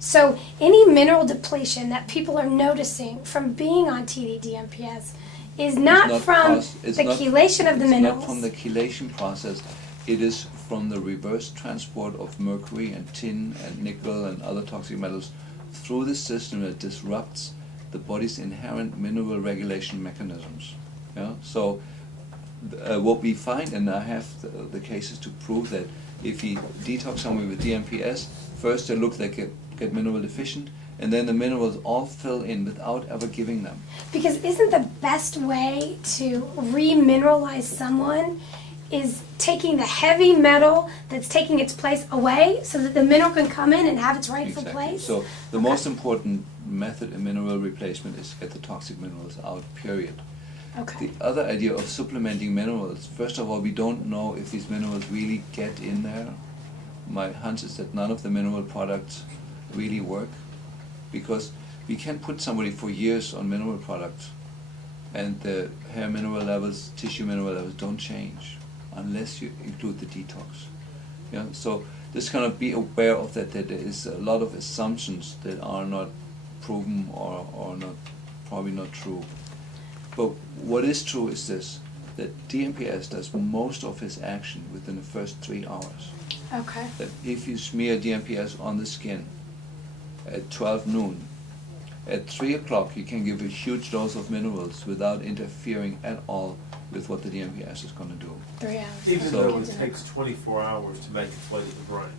So any mineral depletion that people are noticing from being on TD-DMPS is not from the chelation of the minerals. It's not from the chelation process. It is from the reverse transport of mercury and tin and nickel and other toxic metals through the system that disrupts the body's inherent mineral regulation mechanisms. Yeah? So what we find, and I have the cases to prove that if you detox someone with DMPS, first they look like get mineral deficient, and then the minerals all fill in without ever giving them. Because isn't the best way to remineralize someone is taking the heavy metal that's taking its place away so that the mineral can come in and have its rightful place? So the most important method in mineral replacement is get the toxic minerals out, period. Okay. The other idea of supplementing minerals, first of all, we don't know if these minerals really get in there. My hunch is that none of the mineral products really work, because we can put somebody for years on mineral products and the hair mineral levels, tissue mineral levels don't change unless you include the detox. Yeah? So just kind of be aware of that there is a lot of assumptions that are not proven or not, probably not true. But what is true is this, that DMPS does most of its action within the first 3 hours. Okay. That if you smear DMPS on the skin at 12 noon, at 3 o'clock you can give a huge dose of minerals without interfering at all with what the DMPS is going to do. 3 hours. Even though it takes 24 hours to make its way to the brain.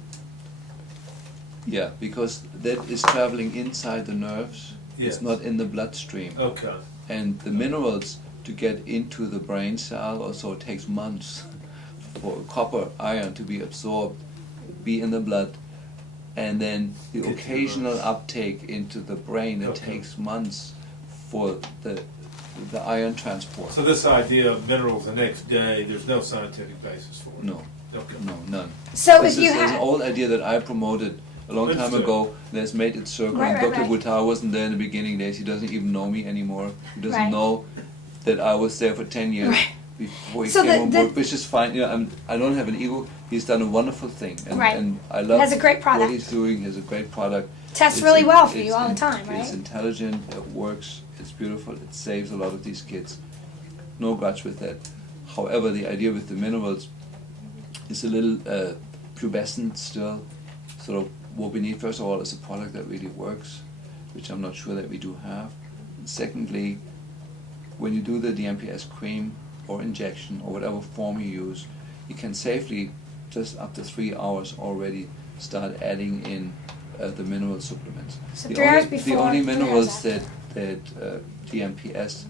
Yeah, because that is traveling inside the nerves. Yes. It's not in the bloodstream. Okay. And the minerals to get into the brain cell also takes months for copper, iron to be absorbed, be in the blood, and then the occasional uptake into the brain, it takes months for the iron transport. So this idea of minerals the next day, there's no scientific basis for it? No. Okay. No, none. So This if you is an had... old idea that I promoted a long time Understood. ago, that's made its circle. Right, and right, Dr. right. Buttar wasn't there in the beginning days. He doesn't even know me anymore. He doesn't Right. know that I was there for 10 years Right. before he So came on the- board, which is fine. You know, I don't have an ego. He's done a wonderful thing. And, Right. and I love Has a great product. what he's doing. He has a great product. Tests It's really in- well for you it's all the in- time, right? It's intelligent, it works, it's beautiful, it saves a lot of these kids. No grudge with that. However, the idea with the minerals is a little pubescent still. Sort of what we need, first of all, is a product that really works, which I'm not sure that we do have. And secondly, when you do the DMPS cream or injection or whatever form you use, you can safely, just after 3 hours already, start adding in the mineral supplements. So The 3 hours only- before, The only 3 hours minerals after. that DMPS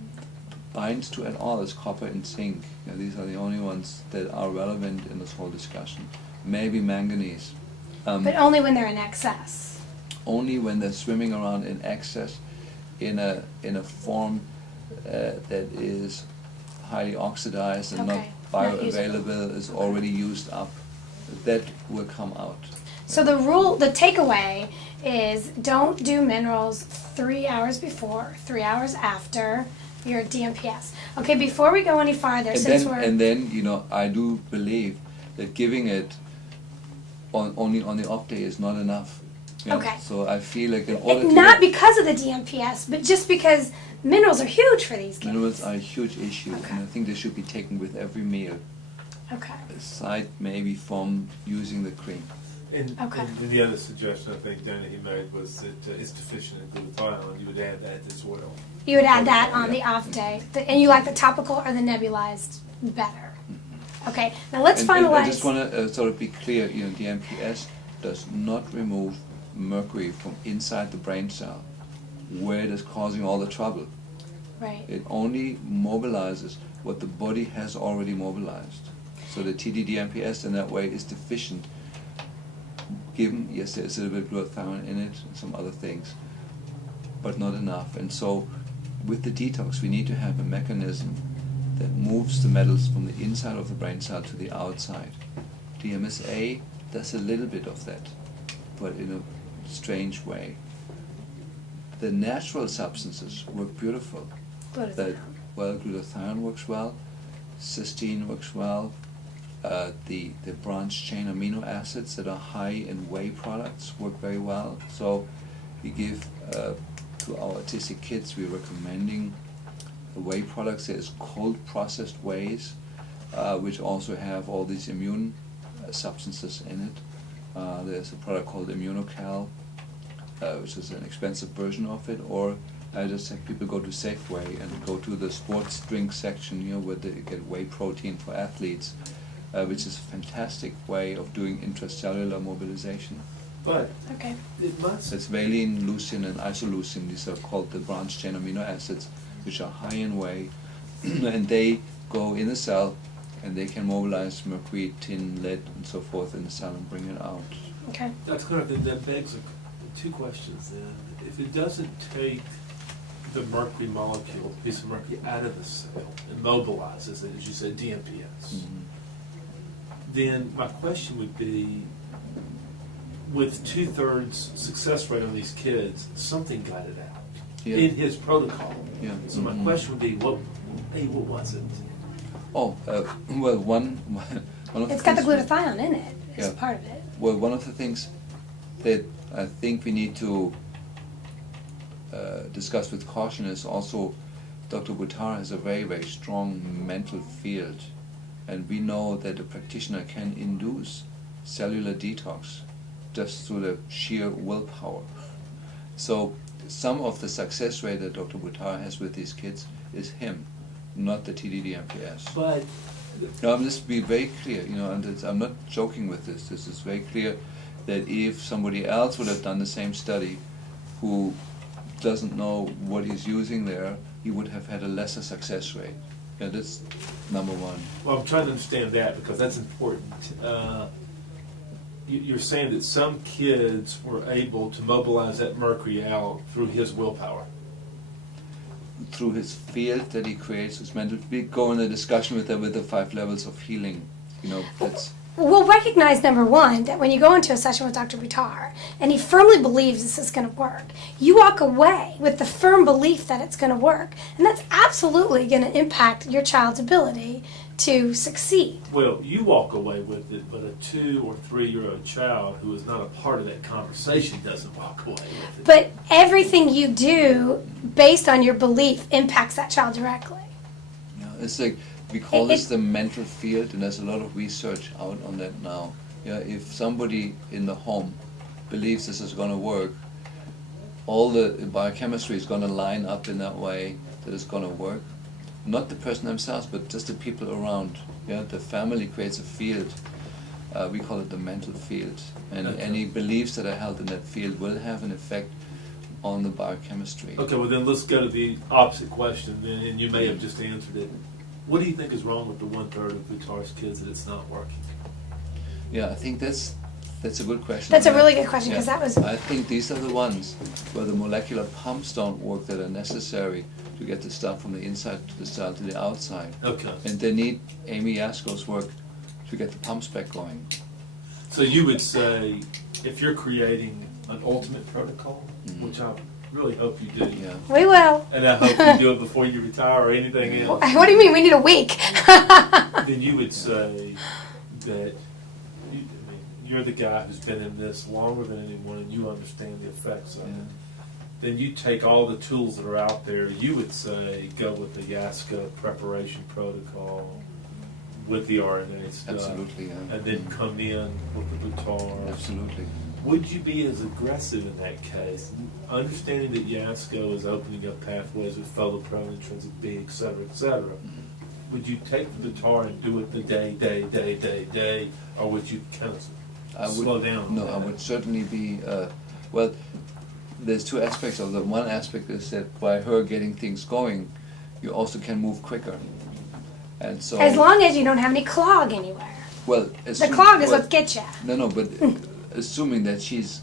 binds to at all is copper and zinc. You know, these are the only ones that are relevant in this whole discussion. Maybe manganese. But only when they're in excess. Only when they're swimming around in excess in a form that is highly oxidized and Okay, not not usable. bioavailable, is already used up, that will come out. So the takeaway is don't do minerals 3 hours before, 3 hours after your DMPS. Okay, before we go any farther, And then, you know, I do believe that giving it only on the off day is not enough. You know? Okay. So I feel like in order to not get- because of the DMPS, but just because minerals are huge for these kids. minerals are a huge issue, Okay. and I think they should be taken with every meal, Okay. aside maybe from using the cream. And, Okay. and the other suggestion I think Dana he made was that it's deficient in glutathione. You would add that as well. You would add that on Yeah. the off day, and you like the topical or the nebulized better. Okay, now let's And finalize. I just want to sort of be clear, you know, DMPS does not remove mercury from inside the brain cell, where it is causing all the trouble. Right. It only mobilizes what the body has already mobilized. So the TD-DMPS in that way is deficient, given, yes, there's a little bit of glutathione in it and some other things, but not enough. And so with the detox, we need to have a mechanism that moves the metals from the inside of the brain cell to the outside. DMSA does a little bit of that, but in a strange way. The natural substances work beautiful. Glutathione. That, well, glutathione works well, cysteine works well, The branched chain amino acids that are high in whey products work very well. So we give to our autistic kids, we're recommending whey products. There's cold processed wheys, which also have all these immune substances in it. There's a product called Immunocal, which is an expensive version of it, or I just have people go to Safeway and go to the sports drink section, where they get whey protein for athletes, which is a fantastic way of doing intracellular mobilization. But Okay. it must. It's valine, leucine, and isoleucine. These are called the branched chain amino acids, which are high in whey, and they go in the cell, and they can mobilize mercury, tin, lead, and so forth in the cell and bring it out. Okay. That's kind of that begs two questions then. If it doesn't take the mercury molecule, piece of mercury, out of the cell and mobilizes it, as you said, DMPS, then my question would be, with 2/3 success rate on these kids, something got it out Yeah. in his protocol. Yeah. So my question would be, what was it? Oh, well, one of the It's got the things- glutathione in it. It's Yeah. part of it. Well, one of the things that I think we need to discuss with caution is also Dr. Buttar has a very, very strong mental field, and we know that a practitioner can induce cellular detox just through the sheer willpower. So some of the success rate that Dr. Buttar has with these kids is him, not the TDD-MPS. But No, I'm just be very clear, and I'm not joking with this. This is very clear that if somebody else would have done the same study, who doesn't know what he's using there, he would have had a lesser success rate. Yeah, that's number one. well, I'm trying to understand that because that's important. You're saying that some kids were able to mobilize that mercury out through his willpower. Through his field that he creates, his mental, we go in a discussion with the 5 levels of healing. That's We'll recognize, number one, that when you go into a session with Dr. Buttar and he firmly believes this is going to work, you walk away with the firm belief that it's going to work. And that's absolutely going to impact your child's ability to succeed. Well, you walk away with it, but a 2 or 3-year-old child who is not a part of that conversation doesn't walk away with it. But everything you do based on your belief impacts that child directly. it's like, we call this It- the mental field, and there's a lot of research out on that now. Yeah, if somebody in the home believes this is going to work, all the biochemistry is going to line up in that way that it's going to work. Not the person themselves, but just the people around. Yeah, the family creates a field. We call it the mental field, and Okay. any beliefs that are held in that field will have an effect on the biochemistry. Okay, well then let's go to the opposite question then, and you may have just answered it. What do you think is wrong with the 1/3 of Buttar's kids that it's not working? Yeah, I think that's a good question. That's a really good question, 'cause Yeah. that was- I think these are the ones where the molecular pumps don't work that are necessary to get the stuff from the inside to the cell to the outside. Okay. And they need Amy Yasko's work to get the pumps back going. So you would say, if you're creating an ultimate protocol, Mhm. which I really hope you do, Yeah. We will. and I hope you do it before you retire or anything else, What do you mean? We need a week. then you would say that you're the guy who's been in this longer than anyone and you understand the effects of Yeah. it. Then you take all the tools that are out there, you would say go with the Yaska preparation protocol with the RNA stuff. Absolutely, yeah. And then come in with the Buttar. Absolutely. Would you be as aggressive in that case, understanding that Yasko is opening up pathways with Folapro, intrinsic B, et cetera, would you take the Buttar and do it the day, or would you kind of I would, slow down? No, on I that? would certainly be, well, there's two aspects of that. One aspect is that by her getting things going, you also can move quicker. And so, As long as you don't have any clog anywhere. well, The assume- clog is well, what gets you. No, but assuming that she's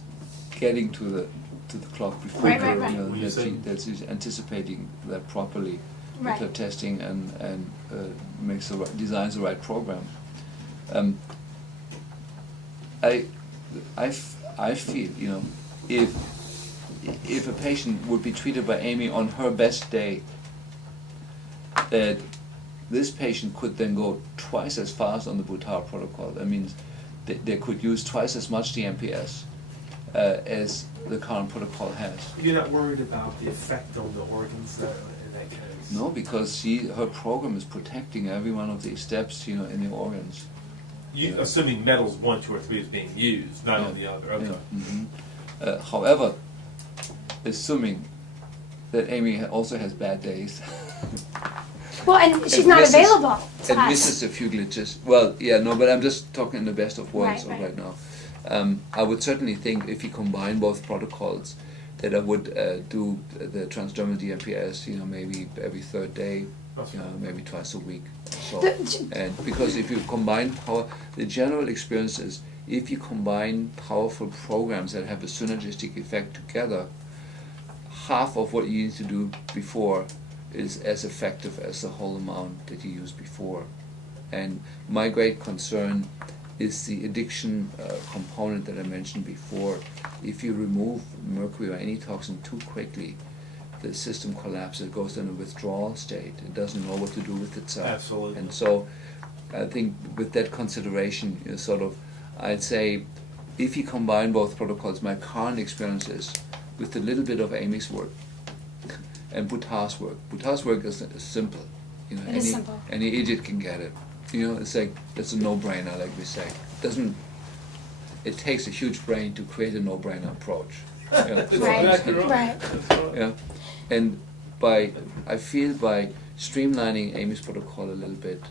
getting to the clock before Right, her, right, right. Well, you that, say- that she's anticipating that properly Right. with her testing and makes designs the right program. I feel, if a patient would be treated by Amy on her best day, that this patient could then go twice as fast on the Buttar protocol. That means they could use twice as much DMPS as the current protocol has. You're not worried about the effect on the organs though, in that case? No, because her program is protecting every one of these steps, you know, in the organs. You, assuming metals 1, 2, or 3 is being used, not on the other. Okay. However, assuming that Amy also has bad days. Well, and she's and not misses- available to And us. misses a few glitches. Well, yeah, no, but I'm just talking in the best of worlds Right. now. I would certainly think if you combine both protocols, that I would do the transdermal DMPS, you know, maybe every third day, That's you know, fine. maybe twice a week. So, The- and because if you combine the general experience is if you combine powerful programs that have a synergistic effect together, half of what you need to do before is as effective as the whole amount that you used before. And my great concern is the addiction component that I mentioned before. If you remove mercury or any toxin too quickly, the system collapses, it goes in a withdrawal state, it doesn't know what to do with itself. Absolutely. And so I think with that consideration, you know, sort of, I'd say if you combine both protocols, my current experience is with a little bit of Amy's work and Buttar's work. Buttar's work is simple. You know, It is simple. any idiot can get it. You know, it's like it's a no-brainer, like we say. It takes a huge brain to create a no-brainer approach. You know, so- Right, Exactly right. right. That's right. Yeah, and I feel by streamlining Amy's protocol a little bit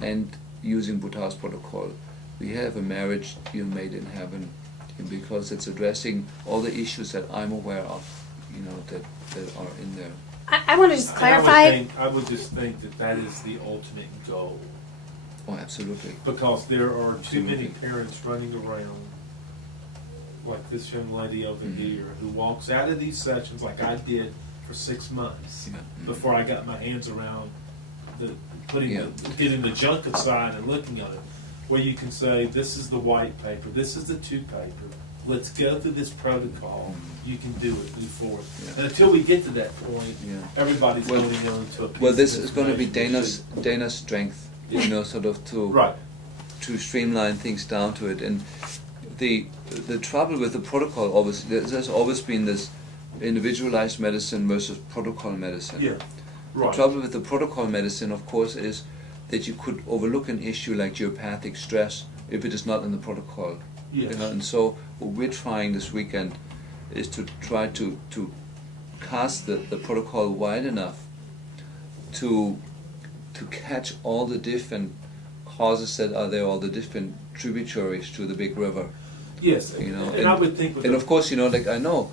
and using Buttar's protocol, we have a marriage, you know, made in heaven, because it's addressing all the issues that I'm aware of, you know, that are in there. I want to just And clarify. I would just think that that is the ultimate goal. Oh, absolutely. Because there are too many Absolutely. parents running around, like this young lady over Mhm. here, who walks out of these sessions like I did for 6 months Yeah. before I got my hands around Yeah. getting the junk aside and looking at it, where you can say, this is the white paper, this is the two paper, let's go through this protocol, you can do it, move forward. Yeah. And until we get to that point, Yeah. everybody's Well- holding on to a piece Well, this of is going to be information. Dana's strength, you know, sort of Right. to streamline things down to it. And the trouble with the protocol, obviously, there's always been this individualized medicine versus protocol medicine. Yeah, The right. trouble with the protocol medicine, of course, is that you could overlook an issue like geopathic stress if it is not in the protocol. Yes. You know, and so what we're trying this weekend is to try to cast the protocol wide enough to catch all the different causes that are there, all the different tributaries to the big river. Yes, You know, and I would think with and the- of course, you know, like I know,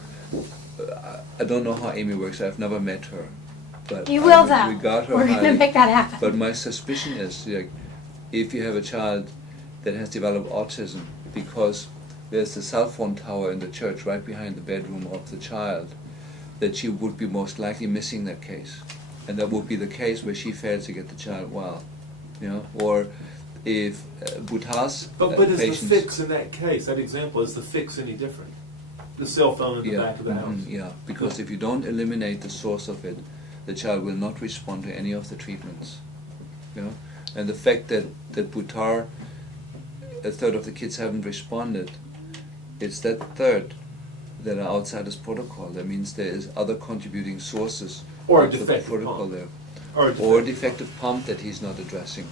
I don't know how Amy works. I've never met her, but You I will, would though. regard her We're going to highly. make that happen. But my suspicion is, like, if you have a child that has developed autism, because there's a cell phone tower in the church right behind the bedroom of the child, that she would be most likely missing that case, and that would be the case where she fails to get the child well, you know, or if Buttar's But is patients. the fix in that case, that example, is the fix any different? The cell phone in the Yeah, back of the house? yeah, because if you don't eliminate the source of it, the child will not respond to any of the treatments. You know, and the fact that Buttar, a third of the kids haven't responded, it's that third that are outside this protocol. That means there is other contributing sources Or a to the defective protocol pump. there, Or a or a defective pump that he's not addressing.